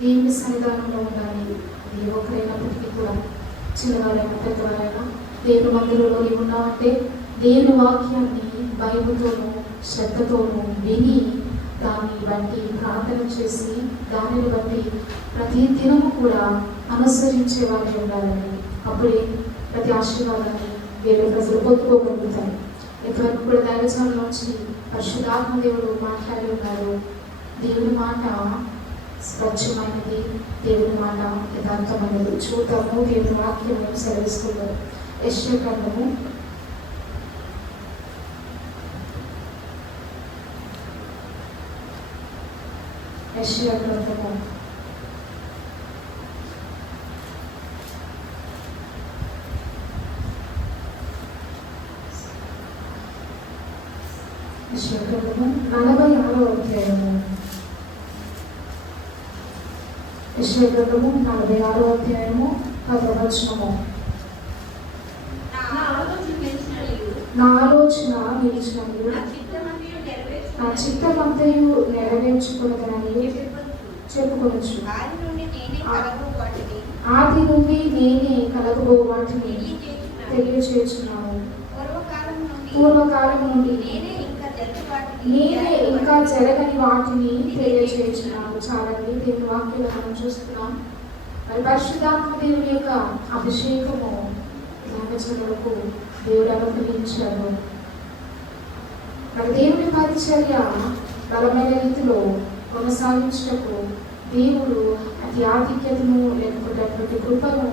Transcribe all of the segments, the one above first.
దేవుని సన్నిధానంలో ఉండాలి. ఏ ఒక్కరైనప్పటికీ కూడా, చిన్నవారైనా పెద్దవారైనా, దేవుని మందిరంలో నీవు ఉన్నావంటే దేవుని వాక్యాన్ని భయముతోనూ శ్రద్ధతోనూ విని దాన్ని బట్టి ప్రార్థన చేసి దానిని బట్టి ప్రతి దినము కూడా అనుసరించే వారి ఉండాలని. అప్పుడే ప్రతి ఆశీర్వాదాన్ని వేరే ప్రజలు పొందుకోగలుగుతారు. ఇంతవరకు కూడా దైవజనంలోంచి పరిశుద్ధాత్మ దేవుడు మాట్లాడి ఉన్నారు. దేవుని మాట స్వచ్ఛమైనది, దేవుని మాట యథార్థమైనది. చూద్దాము దేవుని వాక్యం సెలవిస్తున్నారు. యెషయా గ్రంథము 46వ అధ్యాయము. యెషయా గ్రంథము 46వ అధ్యాయము 10వ వచనము. నా ఆలోచన నిలిచినట్లు నా చిత్తమంతయు నెరవేర్చుకున్నదని చెప్పుకొనొచ్చు. ఆది నుండి నేనే కలగబో వాటిని తెలియచేస్తున్నాను. పూర్వకాలం నుండి నేనే ఇంకా జరగని వాటిని తెలియచేస్తున్నాను. చాలండి, దేవుని వాక్యాలు మనం చూస్తున్నాం. మరి పరిశుద్ధాత్మ దేవుని యొక్క అభిషేకము దైవజనులకు దేవుడు అనుగ్రహించాడు. మరి దేవుని పరిచర్య బలమైన రీతిలో కొనసాగించటకు దేవుడు అతి ఆధిక్యతను లేకపోతే కృపను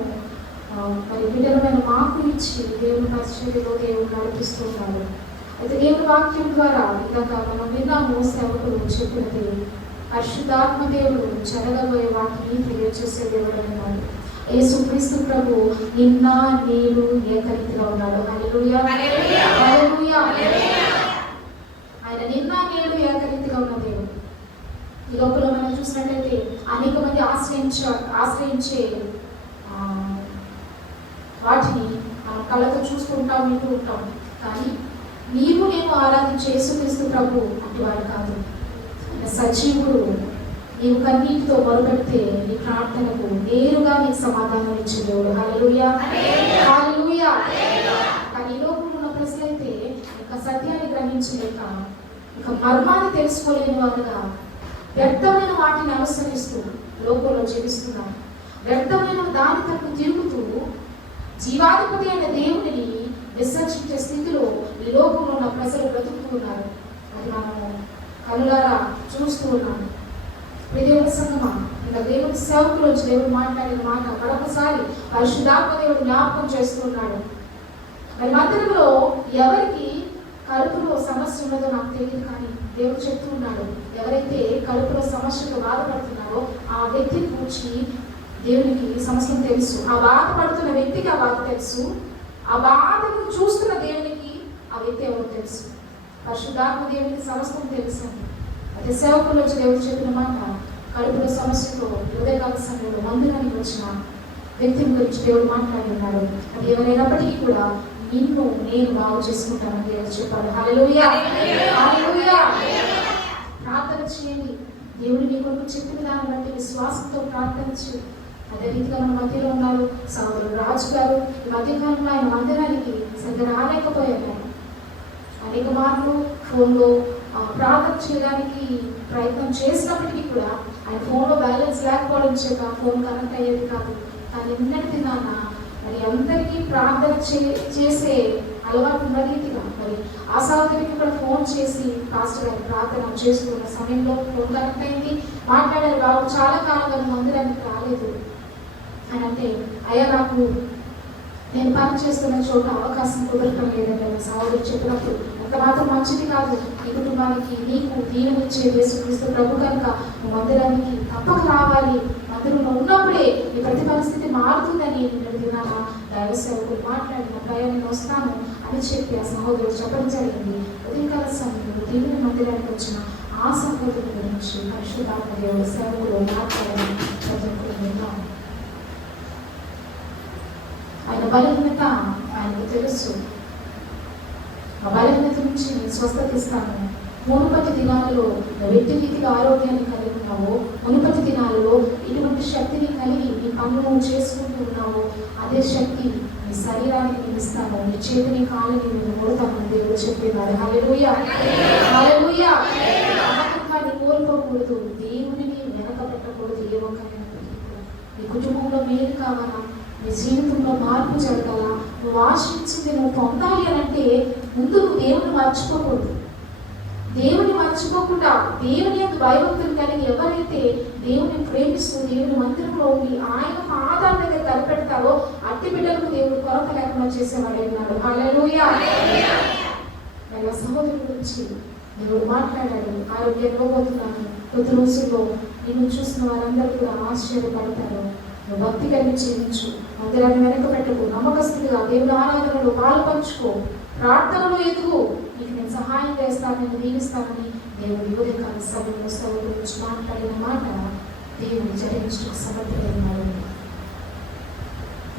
మరి బిడ్డలమైన మాకు ఇచ్చి దేవుని పరిచర్యలో దేవుడు నడిపిస్తున్నాడు. అయితే దేవుని వాక్యం ద్వారా ఇందాక మనం విన్నాము, సేవకులు చెప్పినది పరిశుద్ధాత్మ దేవుడు జరగబోయే వాటిని తెలియజేసే దేవుడు అన్నాడు. యేసుక్రీస్తు ప్రభు నిన్న నేడు ఏకరీతిగా ఉన్నాడు. హల్లెలూయా, హల్లెలూయా. ఆయన నిన్న నేడు ఏకరీతిగా ఉన్న దేవుడు. ఈ లోపల మనం చూసినట్లయితే అనేక మంది ఆశ్రయించే వాటిని మనం కళ్ళతో చూస్తుంటాం, వింటూ ఉంటాం. కానీ నీవు నేను ఆరాధించే యేసుక్రీస్తు ప్రభు అటువాడు కాదు. ఆయన సజీవుడు. నీవు కన్నీటితో మొరపెడితే నీ ప్రార్థనకు నేరుగా నీకు సమాధానం ఇచ్చే దేవుడు. హల్లెలూయా, హల్లెలూయా. కానీ ఈ లోకంలో ఉన్న ప్రజలైతే ఇక సత్యాన్ని గ్రహించలేక, ఇక మర్మాన్ని తెలుసుకోలేని వారుగా వ్యర్థమైన వాటిని అనుసరిస్తూ లోకంలో జీవిస్తున్నారు. వ్యర్థమైన దాని తప్పు తిరుగుతూ జీవాధిపతి అయిన దేవుడిని విసర్జించే స్థితిలో ఈ లోకంలో ఉన్న ప్రజలు బ్రతుకుతున్నారు. అది మనము కనులారా చూస్తూ ఉన్నాము. దేవుని సంగమా, ఇంకా దేవుని సేవకులు వచ్చి దేవుడు మాట్లాడిన మాట మరొకసారి పరిశుద్ధాత్మ దేవుడు జ్ఞాపకం చేస్తున్నాడు. మరి మందిరంలో ఎవరికి కడుపులో సమస్య ఉన్నదో నాకు తెలియదు, కానీ దేవుడు చెప్తూ ఉన్నాడు, ఎవరైతే కడుపులో సమస్యతో బాధపడుతున్నారో ఆ వ్యక్తిని కూర్చి దేవునికి సమస్య తెలుసు. ఆ బాధపడుతున్న వ్యక్తికి ఆ బాధ తెలుసు. ఆ బాధను చూస్తున్న దేవునికి ఆ వ్యక్తి ఎవరో తెలుసు. పరిశుద్ధాత్మ దేవునికి సమస్తం తెలుసు. అదే సేవకులు వచ్చి దేవుడు చెప్పిన మాట, కడుపులో సమస్యతో ఉదయకాల సమయంలో మందిరానికి వచ్చిన వ్యక్తిని గురించి దేవుడు మాట్లాడి ఉన్నాడు. అది ఎవరైనప్పటికీ కూడా నిన్ను నేను బాగు చేసుకుంటానని దేవుడు చెప్పాడు. హల్లెలూయా, హల్లెలూయా. ప్రార్థన చేయండి. దేవుడు మీ కొరకు చెప్పిన దాన్ని బట్టి విశ్వాసంతో ప్రార్థన చేయండి. అదే రీతిగా మన మధ్యలో ఉన్నారు సహోదరుడు రాజు గారు. ఈ మధ్యకాలంలో ఆయన మందిరానికి సరిగ్గా రాలేకపోయారు. అనేక మార్లు ఫోన్లో ప్రార్థన చేయడానికి ప్రయత్నం చేసినప్పటికీ కూడా ఆయన ఫోన్లో బ్యాలెన్స్ లేకపోవడం చేత ఫోన్ కనెక్ట్ అయ్యేది కాదు. కానీ నిన్నటి దినాన మరి అందరికీ ప్రార్థన చేసే అలవాటు ఉన్న రీతిగా మరి ఆ సహోదరికి కూడా ఫోన్ చేసి పాస్టర్ గారి ప్రార్థన చేస్తున్న సమయంలో ఫోన్ కనెక్ట్ అయింది, మాట్లాడారు. బాబు చాలా కాలంగా మందిరానికి రాలేదు అని అంటే, అయ్యా నాకు నేను పని చేస్తున్న చోట అవకాశం కుదరటం లేదంటే సహోదరు చెప్పినప్పుడు అంత మాత్రం మంచిది కాదు. ఈ కుటుంబానికి నీకు దీవెనిచ్చే యేసుక్రీస్తు ప్రభు కనుక మందిరానికి తప్పక రావాలి. మందిరంలో ఉన్నప్పుడే నీ ప్రతి పరిస్థితి మారుతుందని విన్నామా దైవ సేవకులు మాట్లాడిన నేను వస్తాను అని చెప్పి ఆ సహోదరుడు చెప్పడం జరిగింది. ఉదయకాల సమయంలో దేవుని మందిరానికి వచ్చిన ఆ సహోదరుల గురించి పరిశుద్ధాత్మ దేవుడు సేవకులు మాట్లాడని ప్రతి ఒక్కరు విన్నాము. ఆయన బలహీనత ఆయనకు తెలుసు. ఆ బలహీనత నుంచి నేను స్వస్థత ఇస్తాను. మునుపటి దినాలలో వ్యక్తి రీతిగా ఆరోగ్యాన్ని కలిగి ఉన్నావో, మునుపటి దినాలలో ఇటు పనులు చేసుకుంటూ ఉన్నావో అదే శక్తి నీ శరీరానికి నేను ఇస్తాను, నీ చేతిని కాలిని నేను కొడతానని దేవుడు చెప్పినాడు. హల్లెలూయా, హల్లెలూయా. నమ్మకాన్ని కోల్పోకూడదు, దేవుని వెనక పెట్టకూడదు. ఏ ఒక్కరైనప్పటికీ నీ కుటుంబంలో మేలు కావాలా, నీ జీవితంలో మార్పు జరగాల, నువ్వు ఆశించింది నువ్వు పొందాలి అని అంటే ముందు నువ్వు దేవుని మర్చిపోకూడదు. దేవుని మర్చిపోకుండా దేవుని యొక్క భయభక్తులు కలిగి ఎవరైతే దేవుని ప్రేమిస్తూ దేవుని మందిరంలో ఉండి ఆయన పాదాల దగ్గర తలపెడతారో అట్టి బిడ్డలకు దేవుడు కొరత లేకుండా చేసేవాడే ఉన్నాడు. హల్లెలూయా. సహోదరుడి గురించి దేవుడు మాట్లాడాడు, ఆరోగ్యం ఇవ్వబోతున్నాను, కొద్ది రోజుల్లో నిన్ను చూసిన వారందరూ కూడా ఆశ్చర్యపడతారు. నువ్వు భక్తి కలిగి జీవించు, మందిరాన్ని వెనక పెట్టకు, నమ్మకస్తుడిగా దేవుని ఆరాధనలో పాలు పంచుకో, ప్రార్థనలో ఎదుగు, నీకు నేను సహాయం చేస్తాను, నేను దీవిస్తానని దేవుడు యువకాల సభలో సభ గురించి మాట్లాడిన మాట దేవుడు జరిగించడం సమర్థుడైనాడు.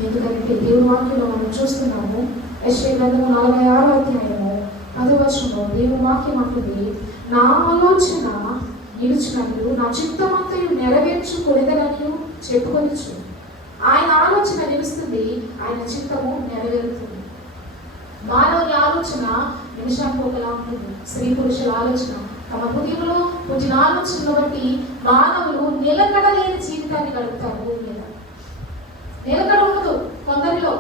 ఎందుకంటే దేవుని వాక్యంలో మనం చూస్తున్నాము, యెషయా గ్రంథము 46వ అధ్యాయము 10వ వచనంలో దేవుని వాక్యం అంటుంది, నా ఆలోచన నిలుచున్నట్లు నా చిత్తమంతయు నెరవేర్చుకొనిదనని చెప్పుకొనొచ్చు. ఆయన ఆలోచన నిలుస్తుంది, ఆయన చిత్తము నెరవేరుతుంది. మానవుని ఆలోచన నిమిషానికి ఒకలా ఉంటుంది. స్త్రీ పురుషుల ఆలోచన తమ హృదయంలో పుట్టిన ఆలోచనలు బట్టి మానవులు నిలకడలేని జీవితాన్ని గడుపుతారు. భూమి మీద నిలకడ ఉండదు కొందరిలో.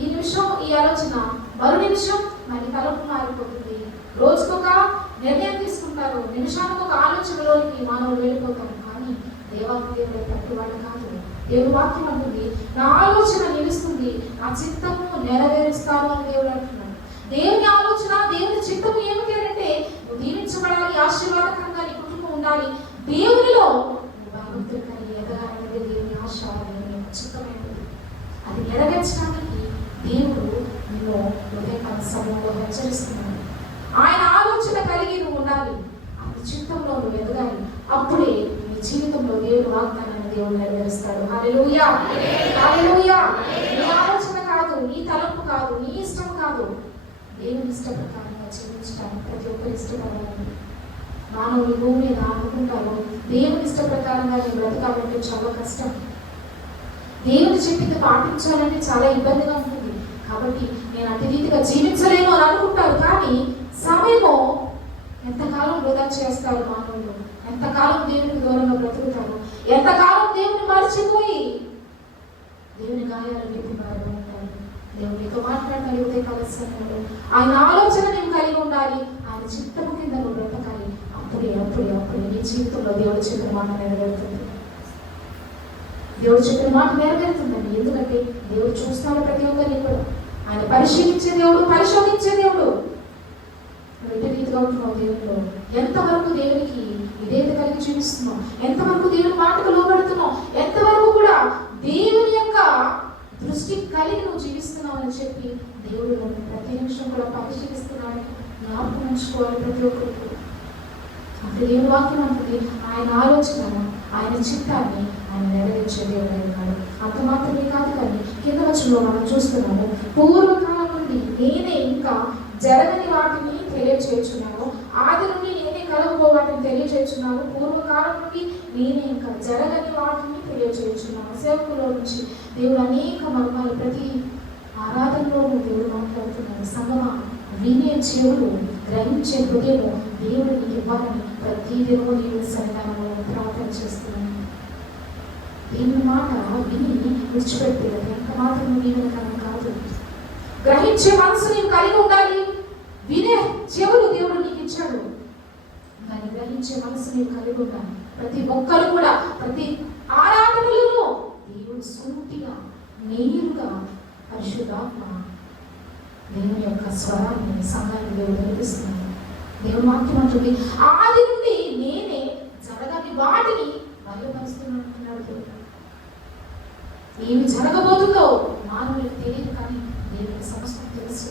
ఈ నిమిషం ఈ ఆలోచన, మరో నిమిషం మరి తలపు మారిపోతుంది. రోజుకొక నిర్ణయం తీసుకుంటారు, నిమిషానికి ఒక ఆలోచనలోనికి మానవులు వెళ్ళిపోతారు. కానీ దేవాదేవుడు పట్టువాడు కాదు. దేవుని వాక్యం అంటుంది, నా ఆలోచన నిలుస్తుంది, నా చిత్తము నెరవేరుస్తాను అని దేవుడు అంటున్నాడు. దేవుని ఆలోచన, దేవుని చిత్తము ఏమిటి అంటే నువ్వు దీవించబడాలి, ఆశీర్వాదకరంగా నీ కుటుంబం ఉండాలి, దేవునిలో భగవంతుడు కానీ ఎదగాలనేది దేవుని ఆశ, దేవుని చిత్తమైనది. అది నెరవేర్చడానికి దేవుడు నిన్ను హృదయకాల సమయంలో హెచ్చరిస్తున్నాడు. ఆయన ఆలోచన కలిగి నువ్వు ఉండాలి, ఆయన చిత్తంలో నువ్వు ఎదగాలి. అప్పుడే నీ జీవితంలో దేవుడు వాగ్దానాన్ని దేవుడు నెరవేరుస్తాడు. హల్లెలూయా, హల్లెలూయా. నీ ఆలోచన కాదు, నీ తలంపు కాదు, నీ ఇష్టం కాదు, దేవుని ఇష్ట ప్రకారంగా జీవించడానికి ప్రతి ఒక్కరు ఇష్టపడాలి. మానవులు భూమి మీద అనుకుంటారు దేవుని ఇష్ట ప్రకారంగా నేను బ్రతకాలంటే చాలా కష్టం, దేవుని చెప్పింది పాటించాలంటే చాలా ఇబ్బందిగా ఉంటుంది, కాబట్టి నేను అతి రీతిగా జీవించలేను అని అనుకుంటారు. కానీ సమయము ఎంతకాలం వృధా చేస్తారు మానవులు, ఎంతకాలం దేవునికి దూరంగా బ్రతుకుతారు, ఎంతకాలం దేవుని మర్చిపోయి దేవుని గాయాలు విప్పివారు ఉంటారు. దేవునితో మాట్లాడాలి ఉదయకాల సమయంలో. ఆయన ఆలోచన నేను కలిగి ఉండాలి, ఆయన చిత్తము కింద నువ్వు బ్రతకాలి. అప్పుడే అప్పుడే అప్పుడే నీ జీవితంలో దేవుడు చెప్పిన మాట నెరవేరుతుంది. దేవుడు చెప్పిన మాట నెరవేరుతుందండి. ఎందుకంటే దేవుడు చూస్తాడు ప్రతి ఒక్కరిని కూడా. ఆయన పరిశీలించే దేవుడు, పరిశోధించే దేవుడు. ఎట్టి రీతిగా ఉంటున్నావు దేవుడిలో, ఎంతవరకు దేవునికి విధేయత కలిగి జీవిస్తున్నావు, ఎంతవరకు దేవుని మాటకు లోబడుతున్నావు, ఎంతవరకు కూడా దేవుని యొక్క దృష్టి కలిగి నువ్వు జీవిస్తున్నావు అని చెప్పి దేవుడు ప్రతి నిమిషం కూడా పరిశీలిస్తున్నాడు. జ్ఞాపకం ఉంచుకోవాలి ప్రతి ఒక్కరికి. అంటే దేవుని వాక్యం అంటుంది, ఆయన ఆలోచన, ఆయన చిత్తాన్ని ఆయన నెరవేర్చే దేవుడు ఉన్నాడు. అంత మాత్రమే కాదు, కానీ కింద వచనంలో మనం చూస్తున్నాము, పూర్వకాలం నుండి నేనే ఇంకా జరగని వాటిని తెలియచేస్తున్నాను, ఆది నుండి నేనే కలగబో వాటిని తెలియచేస్తున్నాను, పూర్వకాలం నుండి నేనే ఇంకా జరగని వాటిని తెలియచేస్తున్నాను. సేవకులో నుంచి దేవుడు అనేక మర్మాలు ప్రతి ఆరాధనలోనూ దేవుడు మాట్లాడుతున్నాడు. సంగమా, వినే చెవులు, గ్రహించే హృదయము దేవుడు నీకు ఇవ్వాలని ప్రతి దినము దేవుని సన్నిధానంలో ప్రార్థన చేస్తున్నాను. దేవుని మాట విని విడిచిపెడితే అది ఎంత మాత్రం దీవెనకరం కాదు. గ్రహించే మనసు నీవు కలిగి ఉండాలి. వినే చెవులు దేవుడు నీకు ఇచ్చాడు, కానీ గ్రహించే మనసు నీవు కలిగి ఉండాలి. ప్రతి ఒక్కరు కూడా ప్రతి ఆరాధనలను దేవుడు సూటిగా నేరుగా పరిశుద్ధాత్మ దేవుని యొక్క స్వరాన్ని సంఘాన్ని దేవుడు వినిపిస్తున్నాడు. దేవుని వాక్యం అంటుంది, ఆది నుండి నేనే జరగని వాటిని బయలుపరుస్తున్నాను అంటున్నాడు దేవుడు. ఏమి జరగబోతుందో మానవులకు తెలియదు, కానీ దేవునికి సమస్తం తెలుసు.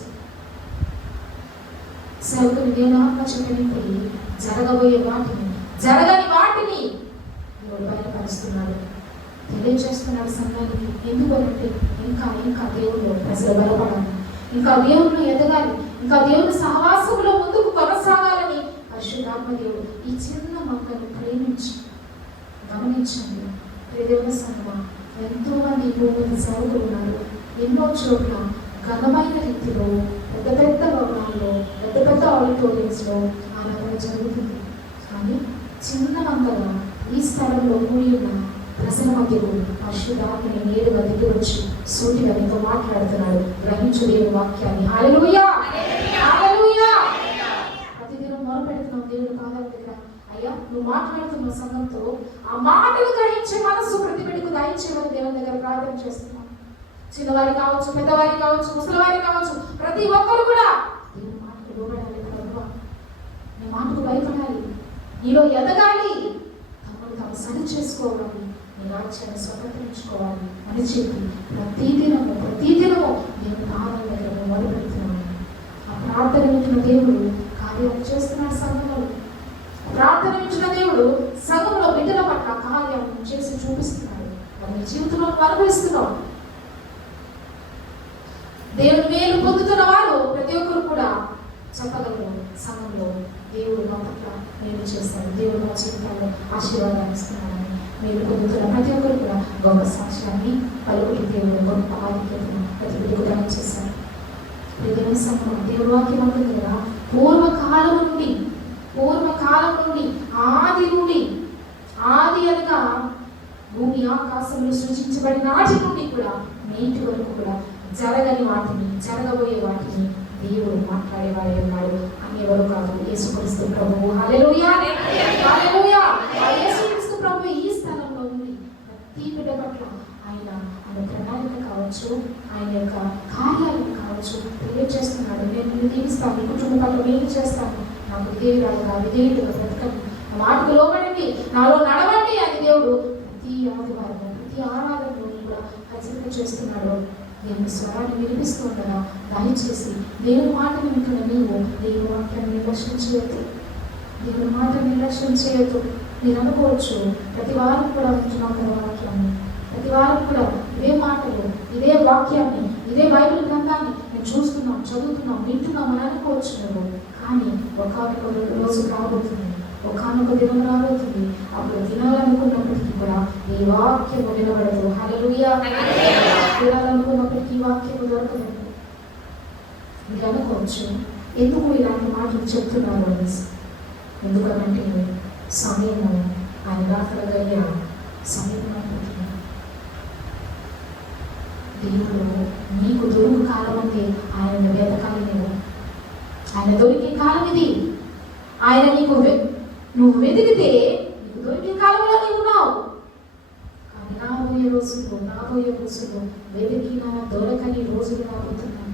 సేవకుని దేవుని ఆత్మ చెప్పినప్పుడు జరగబోయే వాటిని, జరగని వాటిని దేవుడు బయలుపరుస్తున్నాడు, తెలియజేస్తున్నాడు సంఘానికి. ఎందుకంటే ఇంకా ఇంకా దేవుడు ప్రజలు బలపడాలి, ఇంకా దేవుళ్ళు ఎదగాలి, ఇంకా దేవుని సహవాసంలో ముందుకు కొనసాగాలని పరిశుద్ధాత్మ దేవుడు ఈ చిన్న మొక్కను ప్రేమించి గమనించండి. దేవుని సంఘం ఎంతో మంది భూమి సేవకులు ఉన్నారు. ఎన్నో చోట్ల ఘనమైన రీతిలో పెద్ద పెద్ద భవనాల్లో, పెద్ద పెద్ద ఆడిటోరియంస్లో ఆరాధన జరుగుతుంది. కానీ చిన్నవంతగా ఈ స్థలంలో కూడి ఉన్న ప్రజల మధ్యకు పరిశుద్ధాత్మని నేరుగా దిగి వచ్చి సూటిగా నీతో మాట్లాడుతున్నాడు. గ్రహించు దేవుని వాక్యాన్ని. హల్లెలూయా, హల్లెలూయా. ప్రతిదినం మొరపెడుతున్నాం దేవుని పాదాల దగ్గర. అయ్యా, నువ్వు మాట్లాడుతున్న సంఘంతో ఆ మాటలు గ్రహించే మనసు ప్రతి బిడ్డకు దయచేయమని దేవుని దగ్గర ప్రార్థన చేస్తున్నాం. చిన్నవారి కావచ్చు, పెద్దవారి కావచ్చు, ముసలివారి కావచ్చు, ప్రతి ఒక్కరు కూడా దేవుని మాటకు లోబడాలి. ప్రభువా, నీ మాటకు భయపడాలి, నీలో ఎదగాలి, తమను తాము సరి చేసుకోవాలి, నీ రాజ్యాన్ని స్వతంత్రించుకోవాలి అని చెప్పి ప్రతిదినము దేవుని పాదాల దగ్గర మొదలుపెడుతున్నాను. ఆ ప్రార్థన వింటున్న దేవుడు కార్యాలు చేస్తున్నాడు సంఘంలో. ప్రార్థన వింటున్న దేవుడు సంఘంలో బిడ్డల పట్ల కార్యాలను చేసి చూపిస్తున్నాడు. వారి జీవితంలో అనుభవిస్తున్నాం. దేవుని మేలు పొందుతున్న వారు ప్రతి ఒక్కరు కూడా చెప్పగలరు, సంఘంలో దేవుడు మా పట్ల మేలు చేస్తాడు, దేవుడు మా జీవితాల్లో ఆశీర్వాదాన్ని ఇస్తున్నాడని. మేలు పొందుతున్న ప్రతి ఒక్కరు కూడా గొప్ప సాక్ష్యాన్ని పలుకులు దేవుడు గొప్ప ఆధిక్యతను ప్రతి బిడ్డకు దయచేశారు. దేవుని సంఘం దేవుడు వాక్యం అంటుంది కదా, పూర్వకాలం నుండి ఆది అనగా భూమి ఆకాశంలో సృజించబడిన నాటి నుండి కూడా నేటి వరకు కూడా జరగని వాటిని, జరగబోయే వాటిని దేవుడు మాట్లాడేవాడే ఉన్నాడు. అనేవారు కాదు, యేసుక్రీస్తు ప్రభువు. హల్లెలూయా, హల్లెలూయా. యేసుక్రీస్తు ప్రభువు ఈ స్థలంలో ఉంది. ప్రతి బిడ్డ పట్ల ఆయన ప్రణాళిక కావచ్చు, ఆయన యొక్క కార్యాలను కావచ్చు తెలియజేస్తున్నాడు. నేను నిన్ను దీవిస్తాను, నీ కుటుంబం పట్ల మేలు చేస్తాను, నాకు విధేయుడుగా బ్రతకండి, వాటికి లోబడండి, నాలో నడవండి అని దేవుడు ప్రతి ఆదివారం ప్రతి ఆరాధనలో కూడా ఖచ్చితంగా చేస్తున్నాడు. దేవుని స్వరాన్ని వినిపిస్తుండగా దయచేసి దేవుని మాటను వింటున్న నీవు దేవుని వాక్యాన్ని నిర్లక్ష్యం చేయొద్దు. దేవుని మాటను నిర్లక్ష్యం చేయొద్దు. మీరు అనుకోవచ్చు, ప్రతి వారం కూడా వింటున్నాం కదా వాక్యాన్ని, ప్రతి వారం కూడా ఇదే మాటలు, ఇదే వాక్యాన్ని, ఇదే బైబిల్ గ్రంథాన్ని మేము చూస్తున్నాం, చదువుతున్నాం, వింటున్నాం అని అనుకోవచ్చు నువ్వు. కానీ ఒకానొక రోజు రాబోతుంది, ఒకానొక దినం రాబోతుంది, అప్పుడు వినాలనుకున్నప్పటికీ కూడా ఈ వాక్యము వినబడదు. హల్లెలూయా. వినాలనుకున్నప్పటికీ ఈ వాక్యము దొరకదు. మీరు అనుకోవచ్చు, ఎందుకు ఇలాంటి మాటలు చెప్తున్నారు అని. ఎందుకనంటే సమయము ఆయన రాకడగయ్యా సమయం అయిపోతుంది. దేవుడు నీకు దొరుకు కాలం అంటే ఆయన వెతకాలి. నువ్వు ఆయన దొరికే కాలం ఇది. ఆయన నువ్వు వెతికితే నీకు దొరికే కాలంలో నీవు ఉన్నావు. కానీ రాబోయే రోజుల్లో వెతికినా దొరకని రోజులు రాబోతున్నాయి.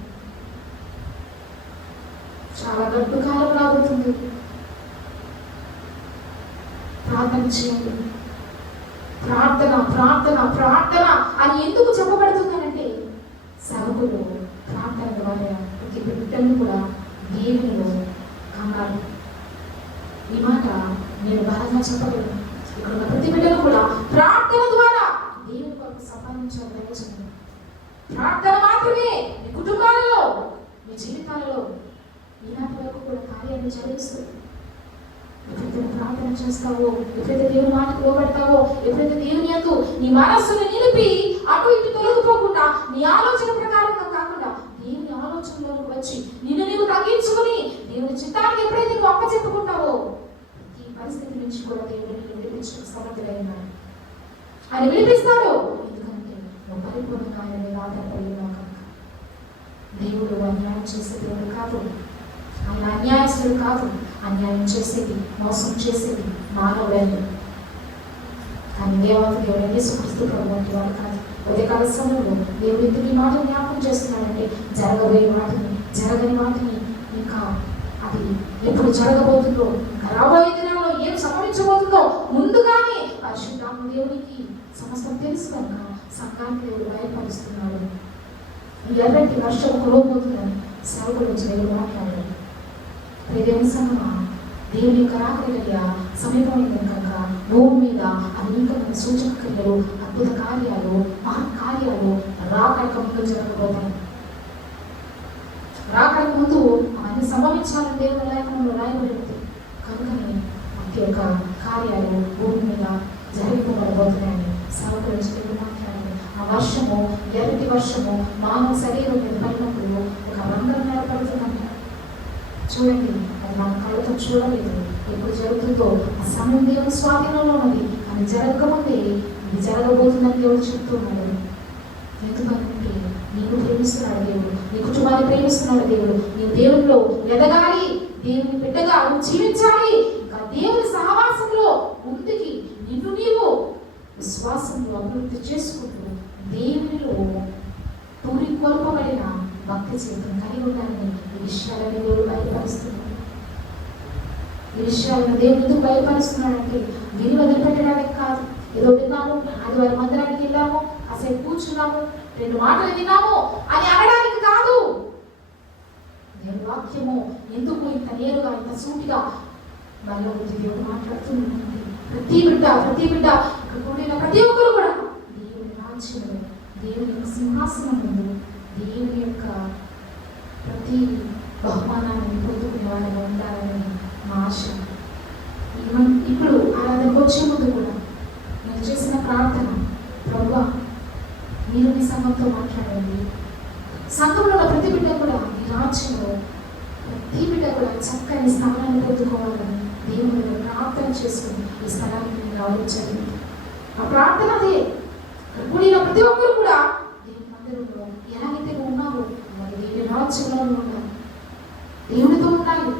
చాలా గడ్డు కాలం రాబోతుంది. ప్రార్థన చేయండి. ప్రార్థన ప్రార్థన ప్రార్థన అని ఎందుకు చెప్పబడుతుందనంటే, సేవకులు ప్రార్థన ద్వారా ప్రతి బిడ్డను కూడా దేవునిలో కన్నారు. ఈ మాట నేను బలంగా చెప్పగలను. ఇక్కడ ఉన్న ప్రతి బిడ్డను కూడా ప్రార్థన ద్వారా దేవుని కొరకు సంపాదించాలని. ప్రార్థన మాత్రమే మీ కుటుంబాలలో, మీ జీవితాలలో ఈనాటి వరకు కూడా కార్యాన్ని జరిగిస్తుంది. ఎప్పుడైతే ప్రార్థన చేస్తావో, ఎప్పుడైతే దేవుని మాటకు లోబడతావో, ఎప్పుడైతే దేవుని యందు నీ మనస్సును నిలిపి అటు ఇటు తొలగిపోకుండా నీ ఆలోచన ప్రకారంగా కాకుండా దేవుని ఆలోచనలోకి వచ్చి నిన్ను నీవు తగ్గించుకుని దేవుని చిత్తానికి ఎప్పుడైతే నువ్వు అప్పచెప్పుకుంటావో, ఈ పరిస్థితి నుంచి కూడా దేవుడు నిన్ను విడిపించడం సమర్థుడైనాడు. ఆయన విడిపిస్తాడు. ఎందుకంటే నువ్వు పరిపూర్ణంగా ఆయన మీద ఆధారపడి ఉన్నావు కనుక. దేవుడు అన్యాయం చేసే దేవుడు కాదు, ఆయన అన్యాయస్తుడు కాదు. అన్యాయం చేసేది, మోసం చేసేది మానవుడు. కానీ దేవుడు యేసుక్రీస్తు ప్రభువు వంటి వాడు కాదు. ఉదయకాల సమయంలో దేవుడు ఎందుకు ఈ మాట జ్ఞాపకం చేస్తున్నాడంటే, జరగబోయే వాటిని, జరగని వాటిని, ఇంకా అది ఎప్పుడు జరగబోతుందో, రాబోయే దినాల్లో ఏం సంభవించబోతుందో ముందుగానే పరిశుద్ధాత్మ దేవునికి సమస్తం తెలుసు కనుక సంఘానికి దేవుడు బయలుపరుస్తున్నాడు. ఎర్రటి వర్షం కురవబోతుందని సేవకుడు వచ్చి దేవుడు మాట్లాడాడు. దేవుని సంఘమా, దేవుని యొక్క రాకడ సమీపమైన కనుక భూమి మీద అనేకమైన సూచక క్రియలు, అద్భుత కార్యాలు, మహత్కార్యాలు రాకడక ముందు జరగబోతాయి. రాకడక ముందు అవన్నీ సంభవించాలని దేవుని లేఖనంలో రాయబడింది. కనుకనే అతి యొక్క కార్యాలు భూమి మీద జరిగిపోబడబోతున్నాయని సేవకులు దేవుడు మాట్లాడారు. వర్షము, ఎర్రటి వర్షము మానవ శరీరం మీద పడినప్పుడు ఒక రంధ్రం ఏర్పడుతుందంట. చూడండి, అది మన కళ్ళతో చూడలేదు. ఎప్పుడు జరుగుతుందో ఆ సమయం దేవుని స్వాధీనంలో ఉన్నది. అది జరగకముందే ఇది జరగబోతుందని దేవుడు చెప్తున్నాడు. ఎందుకంటే నీకు ప్రేమిస్తున్నాడు దేవుడు, నీ కుటుంబాన్ని ప్రేమిస్తున్నాడు దేవుడు. నీవు దేవునిలో ఎదగాలి, దేవుని బిడ్డగా నువ్వు జీవించాలి. ఇంకా దేవుని సహవాసంలో ముందుకి నిన్ను నీవు విశ్వాసంలో అభివృద్ధి చేసుకుంటూ దేవునిలో పూరికొల్పబడిన భక్తి జీవితం కలిగి ఉండాలని ఈ విషయాలని దేవుడు బయలుపరుస్తున్నాడు. ఈ విషయాలను దేవుడు ఎందుకు బయలుపరుస్తున్నాడంటే విని వదిలిపెట్టడానికి కాదు. ఏదో విన్నాము, అది వారి మందిరానికి వెళ్ళాము, కాసేపు కూర్చున్నాము, 2 మాటలు విన్నాము అని అనడానికి కాదు. దేవుని వాక్యము ఎందుకు ఇంత నేరుగా ఇంత సూటిగా మనలో దేవుడు మాట్లాడుతుంది. ప్రతి బిడ్డ ఇక్కడ కూడిన ప్రతి ఒక్కరు కూడా దేవుని రాజ్యంలో, దేవుని యొక్క సింహాసనం ముందు దేవుని యొక్క ప్రతి బహుమానాన్ని పొందుకునే వాళ్ళగా ఉండాలని మా ఆశ. ఇప్పుడు ఆరాధనకు వచ్చే ముందు కూడా నేను చేసిన ప్రార్థన, ప్రభువా మీరు మీ సంఘంతో మాట్లాడండి. సంఘంలో ఉన్న ప్రతి బిడ్డ కూడా ఈ రాజ్యంలో ప్రతి బిడ్డ కూడా చక్కని స్థానాన్ని పొందుకోవాలని దేవుని మీద ప్రార్థన చేసుకుని ఈ స్థలానికి నేను ఆలోచించాలి. ఆ ప్రార్థన అదే. కూడిన ప్రతి ఒక్కరు కూడా దేవుని మందిరంలో ఎలాగైతే ఉన్నావో మరి దేవుని రాజ్యంలో ఉండాలి, దేవునితో ఉండాలి.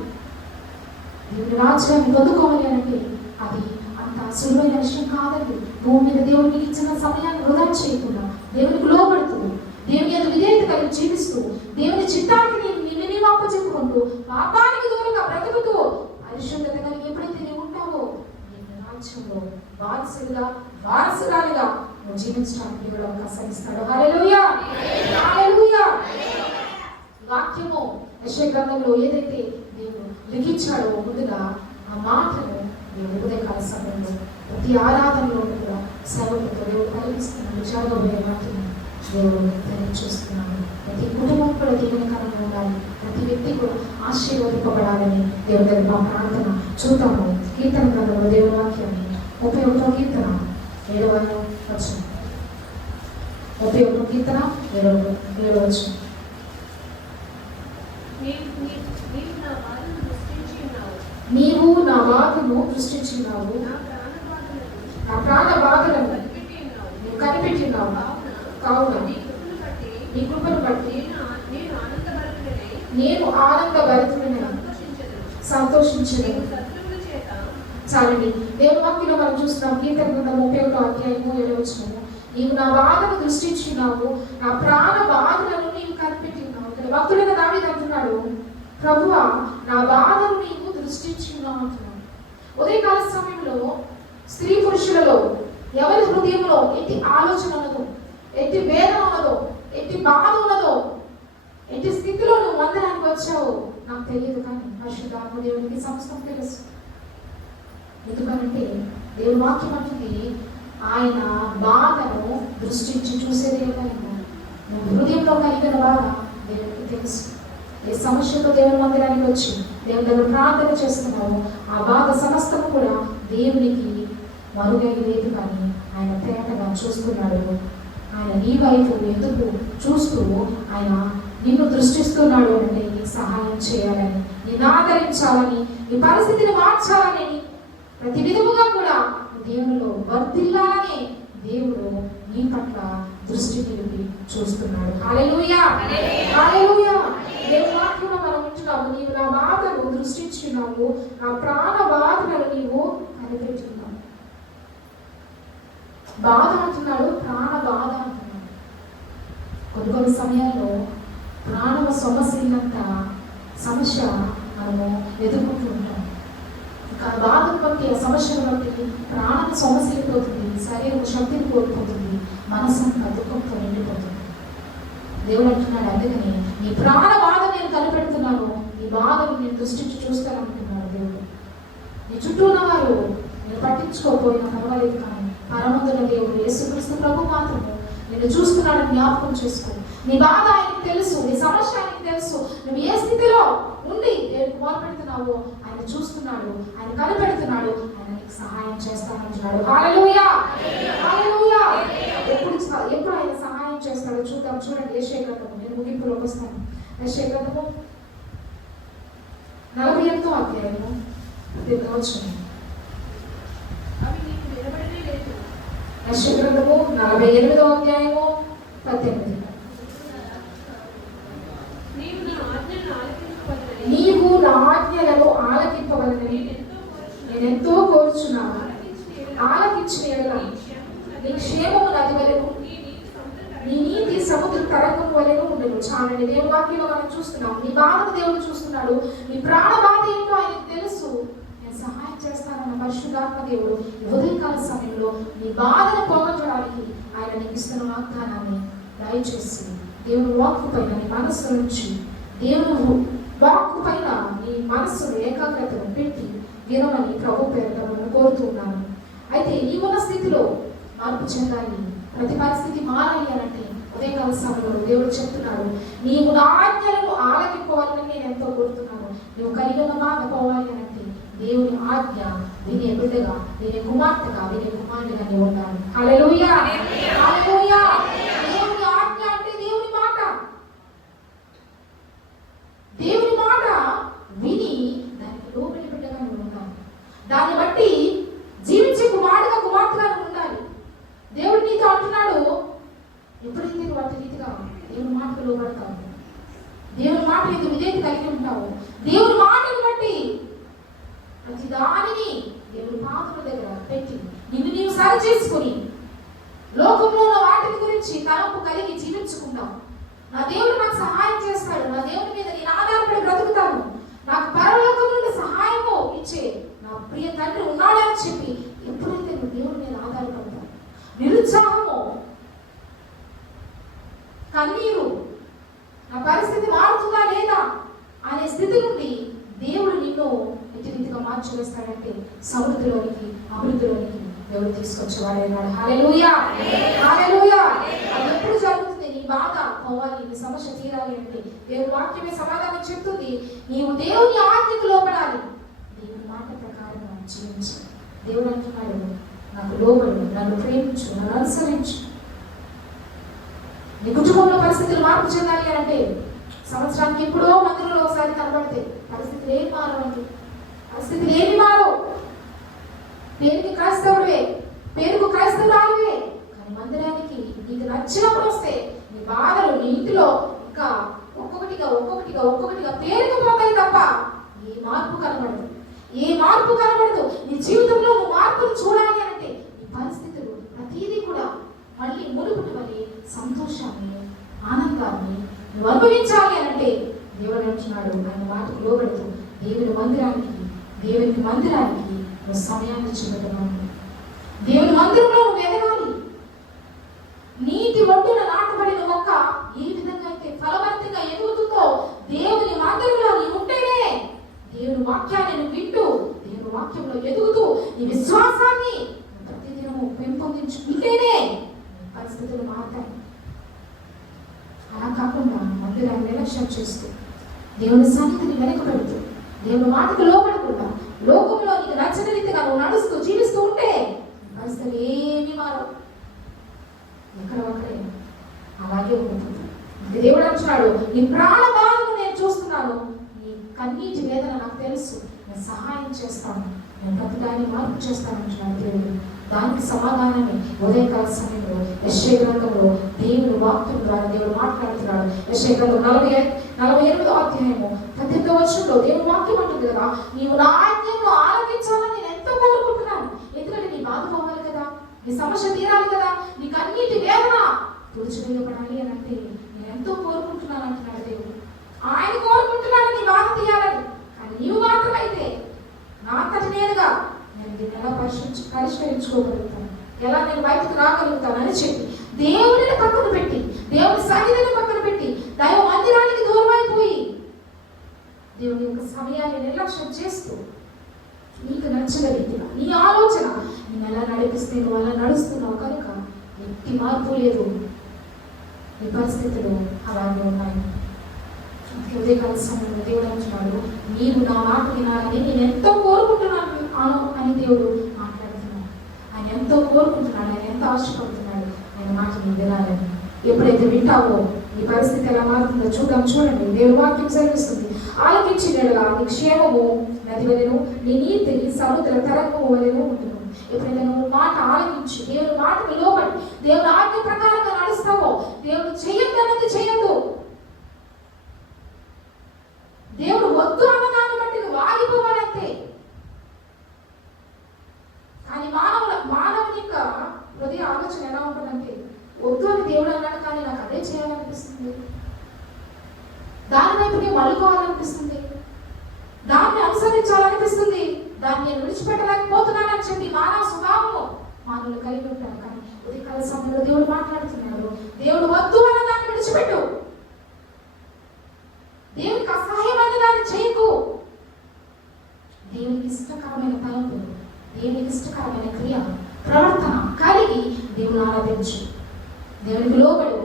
దేవుని రాజ్యాన్ని పొందుకోవాలి అంటే అది అంత సులువైన విషయం కాదండి. భూమి మీద దేవుడికి ఇచ్చిన సమయాన్ని వృధా చేయకుండా దేవునికి లోబడుతూ దేవుని యొక్క విధేయత కలిగి జీవిస్తూ దేవుని చిత్తానికి నిన్ను అప్పచెప్పుకుంటూ పాపానికి దూరంగా బ్రతుకుతూ పరిశుద్ధత కలిగి ఎప్పుడైతే నీవు ఉంటావో దేవుని రాజ్యంలో వారసురాలుగా నువ్వు జీవించడానికి దేవుడు అవకాశం ఇస్తాడు. హల్లెలూయా, హల్లెలూయా. వాక్యము యెషయా గ్రంథంలో ఏదైతే దేవుడు లిఖించాడో ముందుగా ఆ మాటను దేవుడు ఉదయకాల సమయంలో ప్రతి ఆరాధనలో కూడా సేవకులతో దేవుడు కలిగిస్తున్నాడు. జరగబోయే వాక్యం దేవుడు తెలియజేస్తున్నాడు. ప్రతి కుటుంబం కూడా దేవుని కరంగా ఉండాలి, ప్రతి వ్యక్తి కూడా ఆశీర్వదింపబడాలని దేవుడి దగ్గర మా ప్రార్థన. చూద్దాము కీర్తన గ్రంథంలో దేవుని వాక్యాన్ని 31వ కీర్తన 7వ వచనం. 31వ కీర్తన 7వ వచనం. నీవు నా బాధను దృష్టించినావు, నా ప్రాణ బాధలను నువ్వు కనిపెట్టినావు. కావున నీ కృపను బట్టి నేను ఆనందభరితుడనై సంతోషించను. చాలండి. దేవుని వాక్యంలో మనం చూస్తున్నాం కీర్తన గ్రంథం 31వ అధ్యాయము 7వ వచనము. నీవు నా బాధను దృష్టించినావు, నా ప్రాణ బాధలను నీవు కనిపెట్టినావు. ఇక్కడ భక్తుడైన దావీదు అంటున్నాడు, ప్రభువా నా బాధను నీవు దృష్టించినావు అంటున్నాడు. ఉదయకాల సమయంలో స్త్రీ పురుషులలో ఎవరి హృదయంలో ఎట్టి ఆలోచన ఉన్నదో, ఎట్టి వేదన ఉన్నదో, ఎట్టి బాధ ఉన్నదో, ఎట్టి స్థితిలో నువ్వు మందిరానికి వచ్చావో నాకు తెలియదు, కానీ పరిశుద్ధాత్మ దేవునికి సమస్తం తెలుసు. ఎందుకంటే దేవుని వాక్యం అంటుంది ఆయన బాధను దృష్టించి చూసేది ఏమైనా నువ్వు హృదయంలో కలిగిన బాధ దేవునికి తెలుసు. ఏ సమస్యతో దేవుని మందిరానికి వచ్చి దేవుని దగ్గర ప్రార్థన చేస్తున్నావు, ఆ బాధ సమస్తము కూడా దేవునికి మరుగై లేదు, కానీ ఆయన ప్రేమగా చూస్తున్నాడు. ఆయన నీ వైపు ఎందుకు చూస్తూ ఆయన నిన్ను దృష్టిస్తున్నాడు అంటే నీకు సహాయం చేయాలని, నిన్ను ఆదరించాలని, నీ పరిస్థితిని మార్చాలని, ప్రతి విధముగా కూడా దేవునిలో వర్ధిల్లాలని దేవుడు నీ పట్ల దృష్టి నిలిపి చూస్తున్నాడు. హల్లెలూయా, హల్లెలూయా. దేవుని వాక్యంలో మనం వింటున్నాము, నీవు నా బాధను దృష్టించున్నావు, నా ప్రాణ బాధలను నీవు కనిపెట్టున్నావు. బాధ అంటున్నాడు, ప్రాణ బాధ అంటున్నాడు. కొన్ని సమయాల్లో ప్రాణము సొమసిల్లంత సమస్య మనము ఎదుర్కొంటూ ఉంటాం. ఇంకా బాధను బట్టి, ఆ సమస్యను బట్టి ప్రాణం సొమసిల్లిపోతుంది, శరీరం శక్తిని కోల్పోతుంది, మనసంతా దుఃఖంతో నిండిపోతుంది. దేవుడు అంటున్నాడు, అందుకని నీ ప్రాణ బాధ నేను కనిపెడుతున్నాను, నీ బాధను నేను దృష్టించి చూస్తాను అంటున్నాడు దేవుడు. నీ చుట్టూ ఉన్నవారు నేను పట్టించుకోకపోయినా పర్వాలేదు, కానీ పరమందున దేవుడు యేసుక్రీస్తు ప్రభు మాత్రము నిన్ను చూస్తున్నాడని జ్ఞాపకం చేసుకో. నీ బాధ ఆయనకు తెలుసు, నీ సమస్య ఆయనకు తెలుసు. నువ్వు ఏ స్థితిలో ఉండి దేవుడికి మొరపెడుతున్నావో ఆయన చూస్తున్నాడు, ఆయన కనిపెడుతున్నాడు, ఆయన సహాయం చేస్తానంటున్నాడు. హల్లెలూయా, హల్లెలూయా. ఎప్పుడు ఆయన వాక్యంలోకి వస్తాను. యెషయా గ్రంథము 48వ అధ్యాయము 8వ వచనం. యెషయా గ్రంథము 48వ అధ్యాయము 18. నీవు నా ఆజ్ఞలను ఆలకింపవలనని నేనెంతో కోరుచున్నాను. ఆలకించిన యెడల నీ క్షేమము నది వలెను, నీ నీతి సముద్ర తరంగం వలెను ఉండను. చాలండి. దేవుని వాక్యంలో మనం చూస్తున్నాం. నీ బాధను దేవుడు చూస్తున్నాడు. నీ ప్రాణ బాధ ఏంటో ఆయనకు తెలుసు. నేను సహాయం చేస్తానన్న పరిశుద్ధాత్మ దేవుడు ఉదయకాల సమయంలో నీ బాధను పోగొట్టడానికి ఆయన నీకు ఇస్తున్న వాగ్దానాన్ని దయచేసి దేవుని వాక్కు పైన నీ మనస్సు నుంచి, దేవుని వాక్కు పైన నీ మనస్సును ఏకాగ్రతను పెట్టి వినమని ప్రభు పేరిట మనం కోరుతున్నాను. అయితే నీవున్న స్థితిలో మార్పు చెందాలి, ప్రతి పరిస్థితి మారాలి అనంటే ఉదయకాల సమయంలో దేవుడు చెప్తున్నాడు, నీవు నా ఆజ్ఞలను ఆలకింపవాలని నేను ఎంతో కోరుతున్నాను. నువ్వు కలిగిన బాధ పోవాలి అనంటే దేవుని ఆజ్ఞ వినే బిడ్డగా, వినే కుమార్తెగా, వినే కుమారుడిగా నీవు ఉండాలి. హల్లెలూయా, హల్లెలూయా. దేవుని ఆజ్ఞ అంటే దేవుని మాట. దేవుని మాట విని దానికి లోబడి బిడ్డగా నువ్వు ఉండాలి. దాన్ని బట్టి జీవించే కుమారుడుగా, కుమార్తెగా నువ్వు ఉండాలి. దేవుడు నీతో అంటున్నాడు, ఎప్పుడైతే నువ్వు అటు రీతిగా దేవుని మాటకు లోబడతావు, దేవుని మాట నీకు విధేయత కలిగి ఉంటావు, దేవుని మాటను బట్టి ప్రతి దానిని దేవుని పాదముల దగ్గర పెట్టి నిన్ను నీవు సరి చేసుకుని లోకంలో ఉన్న వాటిని గురించి తలంపు కలిగి జీవించుకుంటావు. నా దేవుడు నాకు సహాయం చేస్తాడు, నా దేవుని మీద నేను ఆధారపడి బ్రతుకుతాను, నాకు పరలోకం నుండి సహాయము ఇచ్చే నా ప్రియ తండ్రి ఉన్నాడని చెప్పి ఎప్పుడైతే నువ్వు దేవుని మీద ఆధారపడతావు, నిరుత్సాహము, కన్నీరు, నా పరిస్థితి మారుతుందా లేదా అనే స్థితి నుండి దేవుడు నిన్ను ఎటువంటి మార్చివేస్తాడంటే సమృద్ధిలోనికి, అభివృద్ధిలోనికి దేవుడు తీసుకొచ్చేవాడైనాడు. హల్లెలూయా, హల్లెలూయా. అది ఎప్పుడు జరుగుతుంది? నీ బాధ పోవాలి, నీ సమస్య తీరాలి అంటే దేవుని వాక్యమే సమాధానం చెప్తుంది. నీవు దేవుని ఆజ్ఞకు లోబడాలి, దేవుని మాట ప్రకారం జీవించు. దేవుడు అంటున్నాడు, నాకు లోబడు, నన్ను ప్రేమించు, నన్ను అనుసరించు. నీ కుటుంబంలో పరిస్థితులు మార్పు చెందాలి అంటే సంవత్సరానికి ఎప్పుడో మందిరంలో ఒకసారి కనబడితే పరిస్థితులు ఏమి మారవండి, పరిస్థితులు ఏమి మారవు. పేరుకి క్రైస్తవుడివే, పేరుకు క్రైస్తవురాలివే, కానీ మందిరానికి నీకు నచ్చినప్పుడు వస్తే నీ బాధలు నీ ఇంటిలో ఇంకా ఒక్కొక్కటిగా ఒక్కొక్కటిగా ఒక్కొక్కటిగా పేరుకుపోతాయి తప్ప ఏ మార్పు కనబడదు, ఏ మార్పు కనబడదు. నీ జీవితంలో నువ్వు మార్పును చూడాలి అంటే నీ పరిస్థితులు ప్రతిదీ కూడా మళ్ళీ మునుపటి వల్ల సంతోషాన్ని, ఆనందాన్ని నువ్వు అనుభవించాలి అనంటే దేవుడు అంటున్నాడు, ఆయన వాటికి లోబడుతూ దేవుని మందిరానికి నువ్వు సమయాన్ని చూపెట్టమని. దేవుని మందిరంలో నువ్వు ఎదగాలి. నీటి ఒడ్డున నాటబడిన మొక్క ఏ విధంగా అయితే ఫలవంతంగా ఎదుగుతుందో దేవుని మందిరంలో నీవు ఉంటేనే, దేవుని వాక్యాన్ని నువ్వు వింటూ దేవుని వాక్యంలో ఎదుగుతూ నీ విశ్వాసాన్ని ప్రతిదినము పెంపొందించుకుంటేనే పరిస్థితులు మారుతాయి. అలా కాకుండా మందిరాన్ని నిర్లక్ష్యం చేస్తూ, దేవుని సన్నిధిని వెనక పెడుతూ, దేవుని మాటకు లోపడకుండా లోకంలో నీకు నచ్చని రీతిగా నువ్వు నడుస్తూ జీవిస్తూ ఉంటే పరిస్థితులు ఏమీ మారవు, ఎక్కడ ఒక్కడే అలాగే ఉంటుంది. దేవుడు అంటున్నాడు, నీ ప్రాణ బాధను నేను చూస్తున్నాను, నీ కన్నీటి వేదన నాకు తెలుసు, నేను సహాయం చేస్తాను, నేను ప్రతిదాన్ని మార్పు చేస్తాను అంటున్నాడు దేవుడు. దానికి సమాధానాన్ని ఉదయకాల సమయంలో యెషయా గ్రంథంలో దేవుని వాక్యం ద్వారా దేవుడు మాట్లాడుతున్నాడు. యెషయా గ్రంథం 48వ అధ్యాయము 18వ వచనంలో దేవుని వాక్యం అంటుంది కదా, నీవు నా ఆజ్ఞను ఆలకించాలని నేను ఎంతో కోరుకుంటున్నాను. ఎందుకంటే నీ బాధ పోవాలి కదా, నీ సమస్య తీరాలి కదా, నీ కన్నీటి వేదన తుడిచివేయబడాలి అని అంటే నేను ఎంతో కోరుకుంటున్నాను అంటున్నాడు దేవుడు. ఆయన కోరుకుంటున్నాడు నీ బాధ తీయాలని, కానీ నీవు మాత్రమైతే నా అంతటి నేనుగా నేను దీన్ని ఎలా పరిష్కరించుకోగలుగుతాను, ఎలా నేను బయటకు రాగలుగుతాను అని చెప్పి దేవుడిని పక్కన పెట్టి, దేవుని సన్నిధిని పక్కన పెట్టి, దైవ మందిరానికి దూరం అయిపోయి దేవుని యొక్క సమయాన్ని నిర్లక్ష్యం చేస్తూ నీకు నచ్చిన రీతిగా నీ ఆలోచన నేను ఎలా నడిపిస్తే నువ్వు అలా నడుస్తున్నావు కనుక ఎట్టి మార్పు లేదు, నీ పరిస్థితులు అలాగే ఉన్నాయి. ఉదయకాల సమయంలో దేవుడు అంటున్నాడు, నీవు నా మాట వినాలని నేను ఎంతో కోరుకుంటున్నాను అని దేవుడు మాట్లాడుతున్నాడు. ఆయన ఎంతో కోరుకుంటున్నాడు, ఆయన ఎంతో ఆశపడుతున్నాడు ఆయన మాట నువ్వు వినాలని. ఎప్పుడైతే వింటావో ఈ పరిస్థితి ఎలా మారుతుందో చూడండి. దేవుని వాక్యం సెలవిస్తుంది, ఆలకించినట్లుగా నీ క్షేమము నది వలెను, నీ నీతి సముద్ర తరంగము వలెను ఉంటును. ఎప్పుడైతే నువ్వు మాట ఆలకించి దేవుని మాటకు లోబడి దేవుని ఆజ్ఞ ప్రకారంగా నడుస్తావో, దేవుడు చెయ్యొద్దన్నది చెయ్యొద్దు, దేవుడు వద్దు అన్నదాన్ని బట్టి నువ్వు ఆగిపోవాలంతే. కానీ మానవుని యొక్క హృదయ ఆలోచన ఎలా ఉంటుందంటే, వద్దు అని దేవుడు అన్నాడు కానీ నాకు అదే చేయాలనిపిస్తుంది, దాని వైపు నేను మళ్ళుకోవాలనిపిస్తుంది, దాన్ని అనుసరించాలనిపిస్తుంది, దాన్ని నేను విడిచిపెట్టలేకపోతున్నానని చెప్పి మానవ స్వభావము మానవులు కలిగి ఉంటారు. కానీ ఉదయకాల సమయంలో దేవుడు మాట్లాడుతున్నాడు, దేవుడు వద్దు అన్న దాన్ని విడిచిపెట్టు, దేవునికి అసహ్యమైన దాన్ని చేయకు, దేవునికి ఇష్టకరమైన తలంపు, దేవునికి ఇష్టకరమైన క్రియ ప్రవర్తన కలిగి దేవుని ఆరాధించు, దేవునికి లోబడు.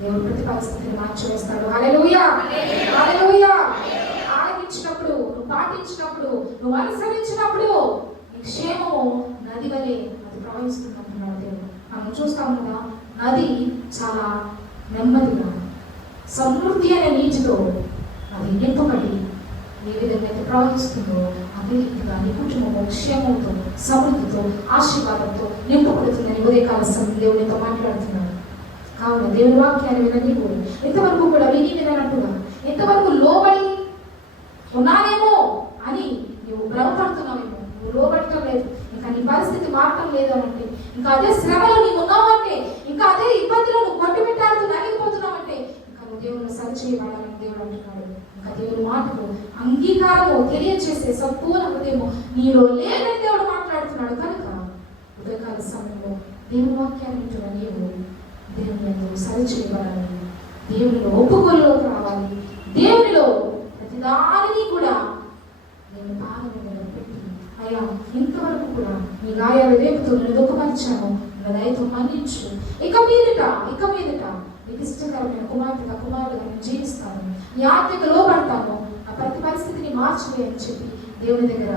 దేవుడు ప్రతి పరిస్థితిని మార్చివేస్తాడు. హల్లెలూయా, హల్లెలూయా. ఆలకించినప్పుడు, నువ్వు పాటించినప్పుడు, నువ్వు అనుసరించినప్పుడు నీ క్షేమము నది వలె అది ప్రవహిస్తుంది అంటున్నాడు దేవుడు. మనం చూస్తాం కదా, నది చాలా నెమ్మదిగా సమృద్ధి అనే నీటితో అది నింపబడి ఏ విధంగా అయితే ప్రవహిస్తుందో అదే రీతిగా నీ కుటుంబము క్షేమంతో, సమృద్ధితో, ఆశీర్వాదంతో నింపబడుతుందని ఉదయకాల సమయం దేవునితో మాట్లాడుతున్నాడు. కావున దేవుని వాక్యాన్ని విన నీవు ఇంతవరకు కూడా వినట్టుగా ఇంతవరకు లోబడి ఉన్నానేమో అని నువ్వు భ్రమపడుతున్నావేమో, నువ్వు లోబడటం లేదు, ఇంకా నీ పరిస్థితి మారటం లేదు అని అంటే, ఇంకా అదే శ్రమలో నీవు ఉన్నావంటే, ఇంకా అదే ఇబ్బందులు నువ్వు కొట్టుబెట్టాడుతూ నలిగిపోతున్నావంటే, ఇంకా నువ్వు దేవుని సరిచేయబడాలని దేవుడు అంటున్నాడు. ఇంకా దేవుని మాటకు అంగీకారము తెలియచేసే సంపూర్ణ హృదయము నీలో లేదని దేవుడు మాట్లాడుతున్నాడు. కనుక ఉదయకాల సమయంలో దేవుని వాక్యాన్ని వింటున్న నీవు దేవుని సరిచేయబడాలని, దేవునిలో ఒప్పుకోలులోకి రావాలి, దేవునిలో ప్రతిదానిని కూడా నేను పాదం మీద పెట్టి, అయ్యా ఇంతవరకు కూడా నీ గాయాల రేపుతో నేను దుఃఖపరిచాను, నా దయతో మన్నించు, ఇక మీదట నీకు ఇష్టకరమైన కుమార్తెగా కుమారుడుగా నేను జీవిస్తాను, నీ ఆజ్ఞకు లోబడతాను, ఆ ప్రతి పరిస్థితిని మార్చువే అని చెప్పి దేవుని దగ్గర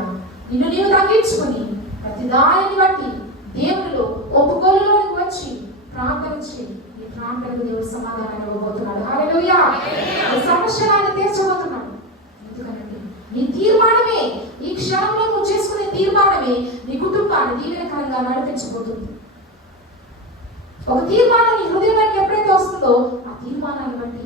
నిన్ను నీవు తగ్గించుకొని ప్రతిదానిని బట్టి దేవునిలో ఒప్పుకోలులోకి వచ్చి ప్రార్థన చేయి. ఈ ప్రార్థనకు దేవుడు సమాధానం ఇవ్వబోతున్నాడు. హల్లెలూయా. ఈ సమస్యను ఆయన తీర్చబోతున్నాడు. ఎందుకంటే నీ తీర్మానమే, ఈ క్షణంలో నువ్వు చేసుకునే తీర్మానమే నీ కుటుంబాన్ని దీవెనకరంగా నడిపించబోతుంది. ఒక తీర్మానం నీ హృదయానికి ఎప్పుడైతే వస్తుందో ఆ తీర్మానాన్ని బట్టి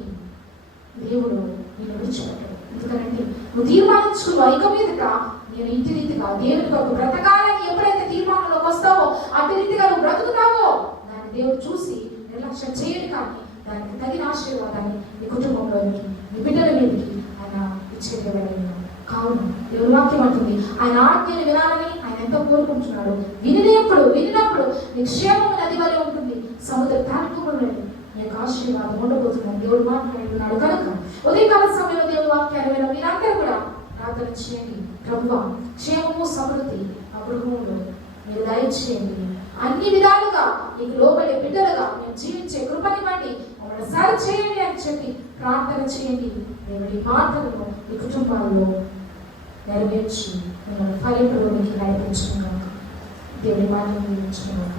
దేవుడు నేను విడిచిపెట్టాడు. ఎందుకంటే నువ్వు తీర్మానించుకున్నావు, ఇక మీదట నేను ఇంటి రీతిగా దేవుని కొరకు బ్రతకాలని ఎప్పుడైతే తీర్మానంలోకి వస్తావో అటు రీతిగా నువ్వు బ్రతుకుతావో దాన్ని దేవుడు చూసి నిర్లక్ష్యం చేయడు, కానీ దానికి తగిన ఆశీర్వాదాన్ని నీ కుటుంబంలోనికి, నీ బిడ్డల మీదకి ఆయన ఇచ్చేదేవాడైనా. కావున దేవుని వాక్యం అంటుంది, ఆయన ఆజ్ఞని వినాలని ఆయన ఎంతో కోరుకుంటున్నాడు. వినినప్పుడు నీ క్షేమము నది వలె ఉంటుంది, సముద్ర తార్కములు నీ యొక్క ఆశీర్వాదం ఉండబోతుందని దేవుడు మాట్లాడుతున్నాడు. కనుక ఉదయకాల సమయంలో దేవుని వాక్యాన్ని విన మీరందరూ కూడా ప్రార్థన చేయండి. ప్రభువా, క్షేమము సమృద్ధి ఆ గృహంలో మీరు దయచేయండి, అన్ని విధాలుగా నీకు లోబడే బిడ్డలుగా మేము జీవించే కృపనివ్వండి, మమ్మల్ని సరి చేయండి అని చెప్పి ప్రార్థన చేయండి. దేవుడి మాటలను ఈ కుటుంబాల్లో నెరవేర్చి మిమ్మల్ని ఫలింపులోనికి నడిపించుకున్నాక దేవుడి మాటలు నిర్మించుకున్నాక